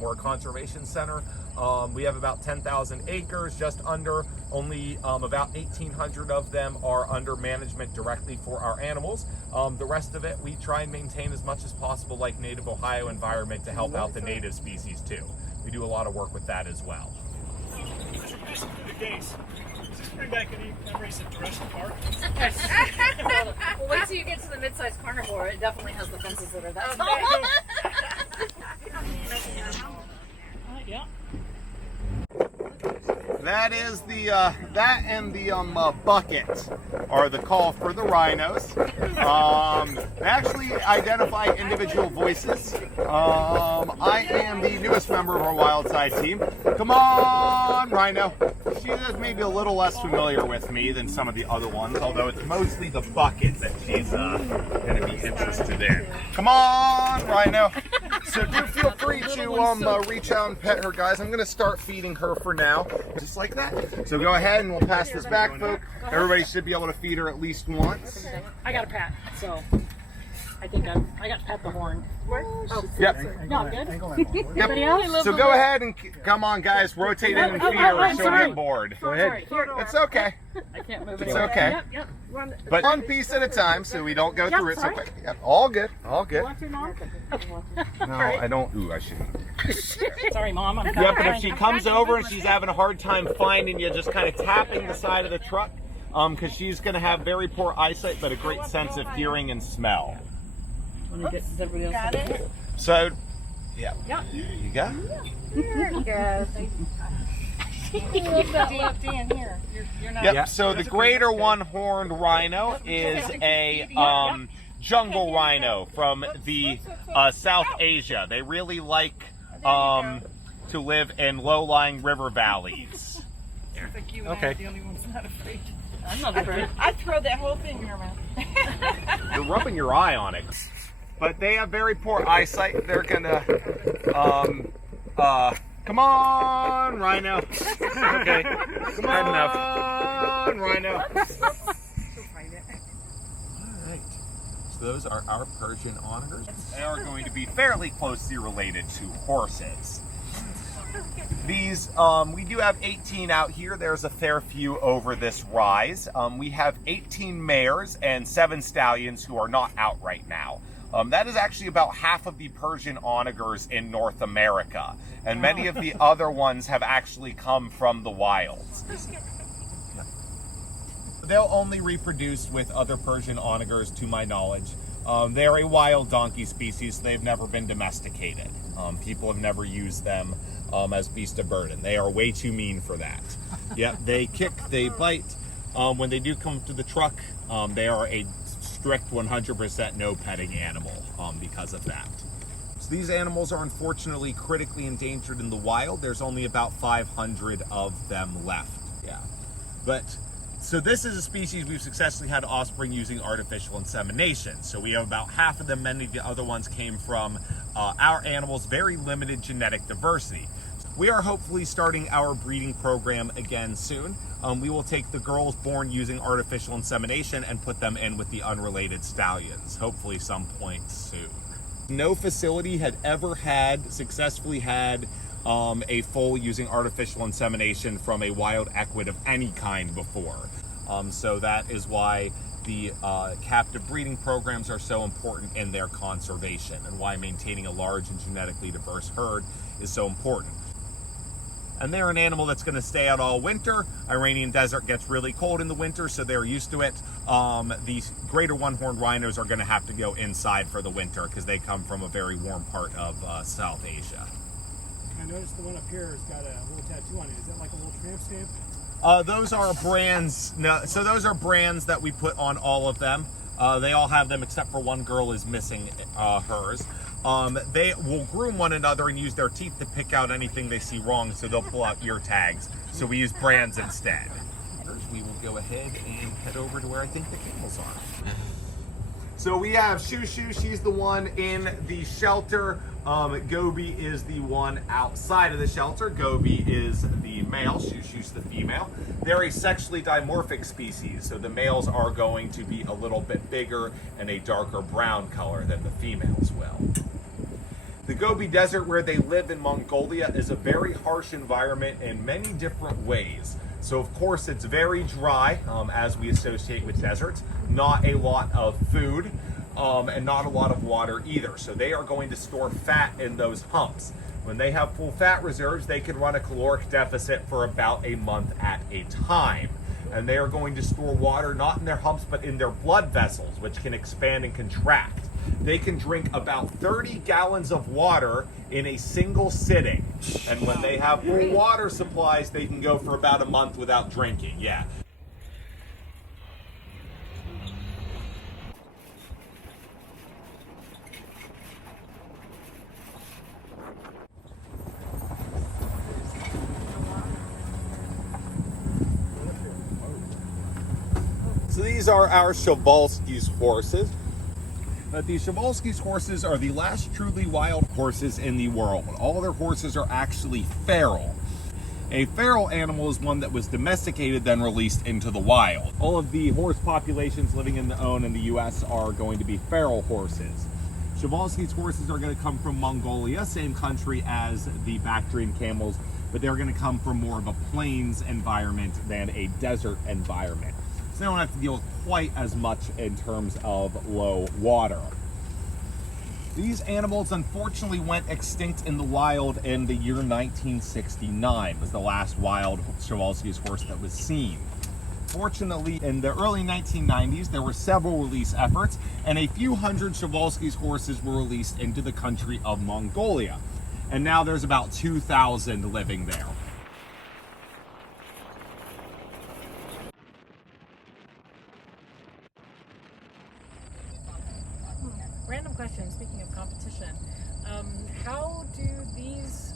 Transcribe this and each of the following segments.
We're a conservation center. We have about 10,000 acres, just under. Only about 1,800 of them are under management directly for our animals. The rest of it, we try and maintain as much as possible like native Ohio environment to help out the native species too. We do a lot of work with that as well. Does this bring back any memories of Jurassic Park? Well, wait till you get to the mid-sized carnivore. It definitely has the fences that are that tall. Yeah. That is the that and the bucket are the call for the rhinos. They actually identify individual voices. I am the newest member of our Wildside team. Come on, Rhino. She is maybe a little less familiar with me than some of the other ones, although it's mostly the bucket that she's going to be interested in. Come on, Rhino. So do feel free to reach out and pet her, guys. I'm going to start feeding her for now, just like that. So go ahead and we'll pass this back, folks. Everybody should be able to feed her at least once. I got a pat, so I think I got to pat the horn. Oh, yep. No, good. Anybody else? So go ahead and come on, guys. Rotate in and feed her or she'll get bored. Go ahead. It's okay. I can't move it. It's okay. Yep. But one piece at a time, so we don't go through it so quick. Yep. All good. All good. Want to, Mom? No, I don't. Ooh, I shouldn't. Sorry, Mom. I'm Yep, and if she comes over and she's having a hard time finding you, just kind of tapping the side of the truck, because she's going to have very poor eyesight, but a great sense of hearing and smell. Got it? So, yeah. Yep. You got it? There you go. That left hand here. You're not. Yep, so the greater one-horned rhino is a jungle rhino from the South Asia. They really like to live in low-lying river valleys. Okay. The only one's not afraid. I'm not afraid. I'd throw that whole thing in your mouth. You're rubbing your eye on it. But they have very poor eyesight. They're gonna, come on, Rhino. Okay, come on, Rhino. All right, so those are our Persian onagers. They are going to be fairly closely related to horses. These, we do have 18 out here. There's a fair few over this rise. We have 18 mares and 7 stallions who are not out right now. That is actually about half of the Persian onagers in North America, and many of the other ones have actually come from the wilds. They'll only reproduce with other Persian onagers, to my knowledge. They are a wild donkey species. They've never been domesticated. People have never used them as beast of burden. They are way too mean for that. Yep, they kick, they bite. When they do come to the truck, they are a strict 100% no petting animal because of that. So these animals are unfortunately critically endangered in the wild. There's only about 500 of them left. Yeah, but so this is a species we've successfully had offspring using artificial insemination. So we have about half of them. Many of the other ones came from our animals' very limited genetic diversity. We are hopefully starting our breeding program again soon. We will take the girls born using artificial insemination and put them in with the unrelated stallions, hopefully some point soon. No facility had ever successfully had a foal using artificial insemination from a wild equid of any kind before. So that is why the captive breeding programs are so important in their conservation, and why maintaining a large and genetically diverse herd is so important. And they're an animal that's going to stay out all winter. Iranian desert gets really cold in the winter, so they're used to it. These greater one-horned rhinos are going to have to go inside for the winter because they come from a very warm part of South Asia. I noticed the one up here has got a little tattoo on it. Is that like a little tramp stamp? Those are brands. No, so those are brands that we put on all of them. They all have them except for one girl is missing hers. They will groom one another and use their teeth to pick out anything they see wrong, so they'll pull out ear tags. So we use brands instead. We will go ahead and head over to where I think the camels are. So we have Shoo Shoo, she's the one in the shelter. Gobi is the one outside of the shelter. Gobi is the male, Shoo Shoo's the female. They're a sexually dimorphic species, so the males are going to be a little bit bigger and a darker brown color than the females will. The Gobi Desert, where they live in Mongolia, is a very harsh environment in many different ways. So of course it's very dry, as we associate with deserts, not a lot of food, and not a lot of water either. So they are going to store fat in those humps. When they have full fat reserves, they can run a caloric deficit for about a month at a time. And they are going to store water not in their humps, but in their blood vessels, which can expand and contract. They can drink about 30 gallons of water in a single sitting. And when they have full water supplies, they can go for about a month without drinking. Yeah. So these are our Przewalski's horses. But these Przewalski's horses are the last truly wild horses in the world. All their horses are actually feral. A feral animal is one that was domesticated, then released into the wild. All of the horse populations living in the ON in the US are going to be feral horses. Przewalski's horses are going to come from Mongolia, same country as the Bactrian camels, but they're going to come from more of a plains environment than a desert environment. So they don't have to deal with quite as much in terms of low water. These animals unfortunately went extinct in the wild in the year 1969. It was the last wild Przewalski's horse that was seen. Fortunately, in the early 1990s, there were several release efforts, and a few hundred Przewalski's horses were released into the country of Mongolia. And now there's about 2,000 living there. Random question, speaking of competition, how do these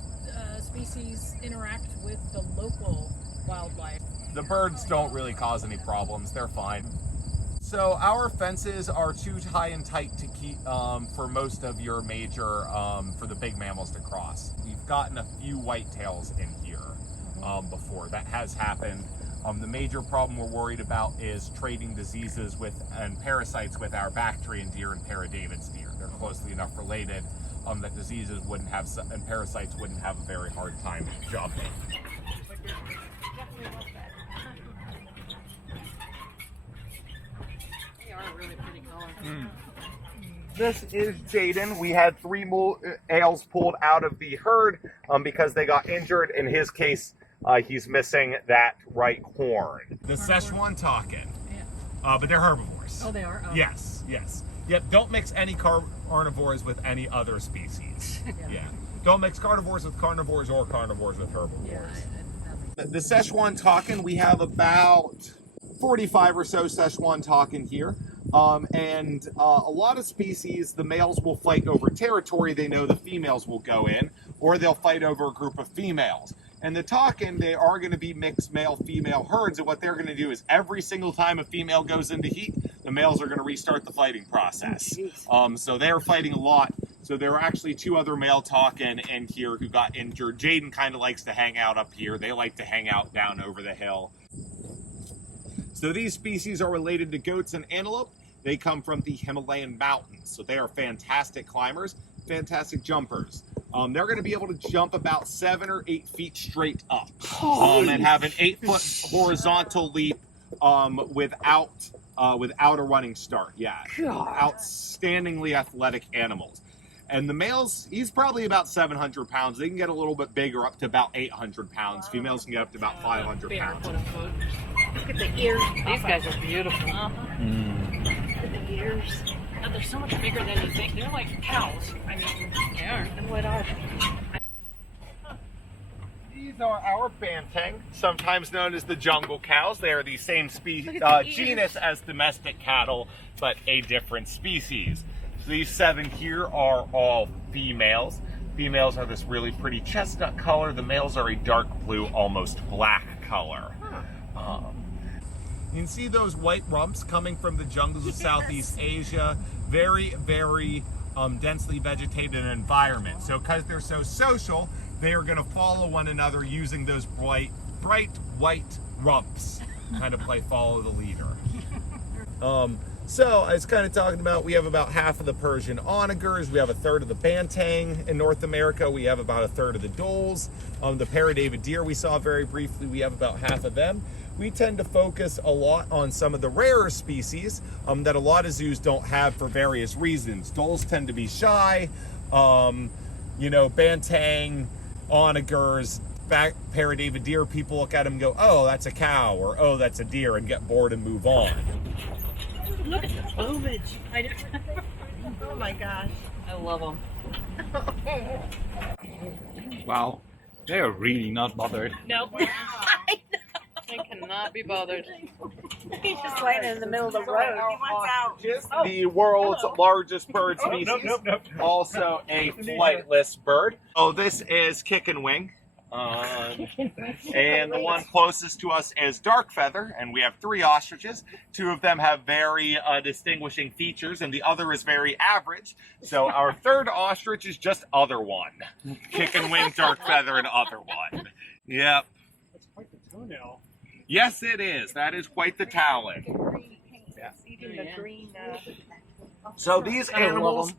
species interact with the local wildlife? The birds don't really cause any problems, they're fine. So our fences are too high and tight to keep for most of your major, for the big mammals to cross. We've gotten a few whitetails in here before, that has happened. The major problem we're worried about is trading diseases with and parasites with our Bactrian deer and PRZEWALSKI'S deer. They're closely enough related that diseases wouldn't have, and parasites wouldn't have a very hard time jumping. They are a really pretty color. This is Jaden. We had 3 males pulled out of the herd because they got injured. In his case, he's missing that right horn. The SICHUAN TAKIN. Yeah. But they're herbivores. Oh, they are? Oh. Yes, yes. Yep, don't mix any carnivores with any other species. Yeah. Don't mix carnivores with carnivores or carnivores with herbivores. Yeah, the SICHUAN TAKIN, we have about 45 or so SICHUAN TAKIN here. And a lot of species, the males will fight over territory they know the females will go in, or they'll fight over a group of females. And the Takin, they are going to be mixed male-female herds, and what they're going to do is every single time a female goes into heat, the males are going to restart the fighting process. So they're fighting a lot. So there are actually 2 other male Takin in here who got injured. Jaden kind of likes to hang out up here. They like to hang out down over the hill. So these species are related to goats and antelope. They come from the Himalayan mountains. So they are fantastic climbers, fantastic jumpers. They're going to be able to jump about 7 or 8 feet straight up and have an 8-foot horizontal leap without a running start. Yeah, outstandingly athletic animals. And the males, he's probably about 700 pounds. They can get a little bit bigger, up to about 800 pounds. Females can get up to about 500 pounds. Look at the ears. These guys are beautiful. Look at the ears. Oh, they're so much bigger than you think. They're like cows. I mean, they are. And what are they? These are our Banteng, sometimes known as the jungle cows. They are the same genus as domestic cattle, but a different species. So these 7 here are all females. Females are this really pretty chestnut color. The males are a dark blue, almost black color. You can see those white rumps coming from the jungles of Southeast Asia. Very, very densely vegetated environment. So because they're so social, they are going to follow one another using those bright white rumps. Kind of play follow the leader. So I was kind of talking about, we have about half of the Persian onagers, we have a third of the Banteng in North America, we have about a third of the dholes. The Paradavid deer we saw very briefly, we have about half of them. We tend to focus a lot on some of the rarer species that a lot of zoos don't have for various reasons. Dholes tend to be shy, you know, Banteng, onagers, Paradavid deer, people look at them and go, oh, that's a cow, or oh, that's a deer, and get bored and move on. Look at the plumage. Oh my gosh. I love them. Wow, they are really not bothered. Nope. They cannot be bothered. He's just laying in the middle of the road. He wants out. Just the world's largest bird species. Also a flightless bird. Oh, this is Kicking Wing. And the one closest to us is Dark Feather, and we have 3 ostriches. 2 of them have very distinguishing features, and the other is very average. So our third ostrich is just Other One. Kicking Wing, Dark Feather, and Other One. Yep. That's quite the toenail. Yes, it is. That is quite the talent. Eating the green. So these animals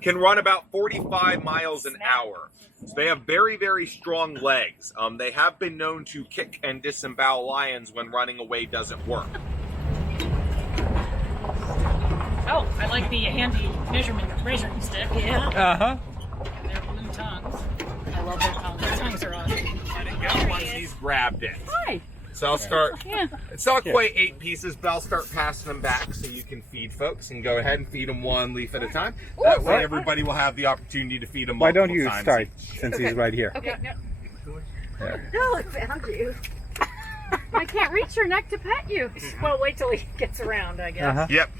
can run about 45 miles an hour. So they have very, very strong legs. They have been known to kick and disembowel lions when running away doesn't work. Oh, I like the handy measuring stick. Yeah. Uh-huh. Their blue tongues. I love their tongues. Their tongues are awesome. Let it go once he's grabbed it. Hi. So I'll start, Yeah. it's not quite 8 pieces, but I'll start passing them back so you can feed folks, and go ahead and feed them 1 leaf at a time. That way everybody will have the opportunity to feed them Why multiple don't you times. start, since he's right here? Okay. No, I found you. I can't reach your neck to pet you. Well, wait till he gets around, I guess. Uh-huh. Yep.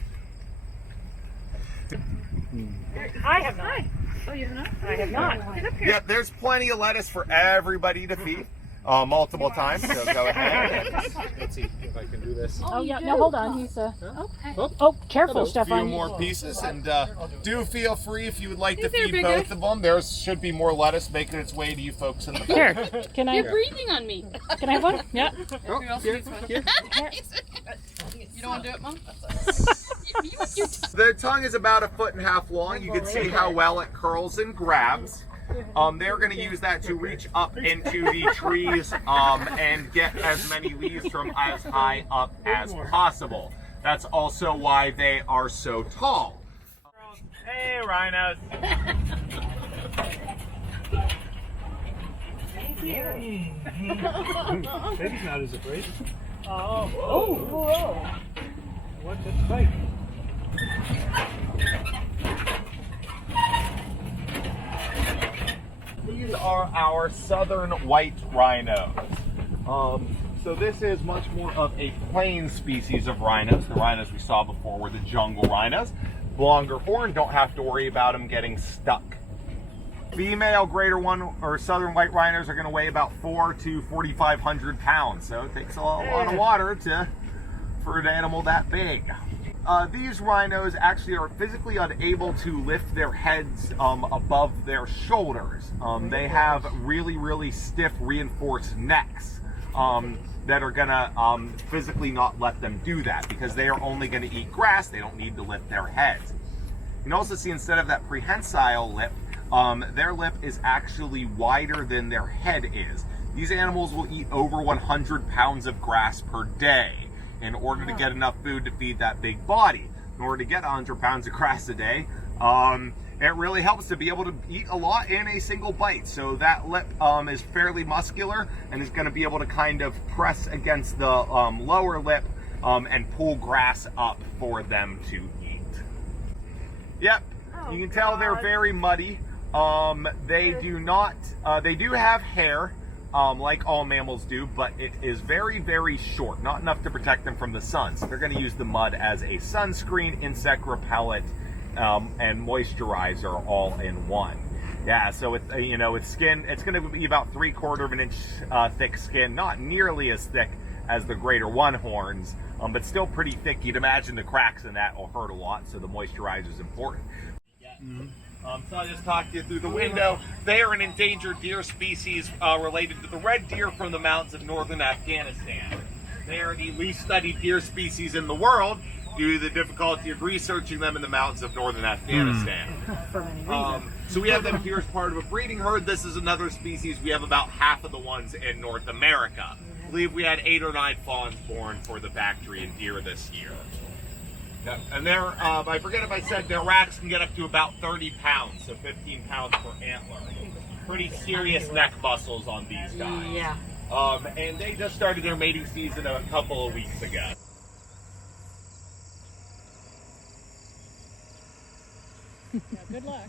I have not. Oh, you have not? I have not. Get up here. Yep, there's plenty of lettuce for everybody to feed. Multiple times, so go ahead. Let's see if I can do this. Oh, yeah. No, hold on. He's okay. Oh, careful, A few Stefan. more pieces, and do feel free if you would like to there, feed big both guy. of them. There should be more lettuce making its way to you folks in the back. Here, can I? You're breathing on me. Can I have one? Yeah. Oh, here. You don't want to do it, Mom? The tongue is about 1.5 feet long. You can see how well it curls and grabs. They're going to use that to reach up into the trees and get as many leaves from as high up as possible. That's also why they are so tall. Hey, rhinos. Baby's not as afraid. Whoa. What's at stake? These are our southern white rhinos. So this is much more of a plain species of rhinos. The rhinos we saw before were the jungle rhinos. Longer horn, don't have to worry about them getting stuck. Female greater one or southern white rhinos are going to weigh about 400 to 4,500 pounds. So it takes a lot of water for an animal that big. These rhinos actually are physically unable to lift their heads above their shoulders. They have really, really stiff reinforced necks that are gonna physically not let them do that, because they are only gonna eat grass. They don't need to lift their heads. You can also see, instead of that prehensile lip, their lip is actually wider than their head is. These animals will eat over 100 pounds of grass per day in order to get enough food to feed that big body. In order to get 100 pounds of grass a day, it really helps to be able to eat a lot in a single bite. So that lip is fairly muscular and is going to be able to kind of press against the lower lip and pull grass up for them to eat. Yep, you can tell they're very muddy. They do have hair, like all mammals do, but it is very, very short, not enough to protect them from the sun. So they're going to use the mud as a sunscreen, insect repellent, and moisturizer all in one. Yeah, so it's its skin, it's going to be about 3/4 of an inch thick skin, not nearly as thick as the greater one horns, but still pretty thick. You'd imagine the cracks in that will hurt a lot, so the moisturizer is important. So I'll just talk to you through the window. They are an endangered deer species related to the red deer from the mountains of northern Afghanistan. They are the least studied deer species in the world due to the difficulty of researching them in the mountains of northern Afghanistan. For many reasons. So we have them here as part of a breeding herd. This is another species. We have about half of the ones in North America. I believe we had 8 or 9 fawns born for the Bactrian deer this year. Yeah. And they're, I forget if I said, their racks can get up to about 30 pounds, so 15 pounds per antler. Pretty serious neck muscles on these guys. Yeah. And they just started their mating season a couple of weeks ago. Yeah, good luck.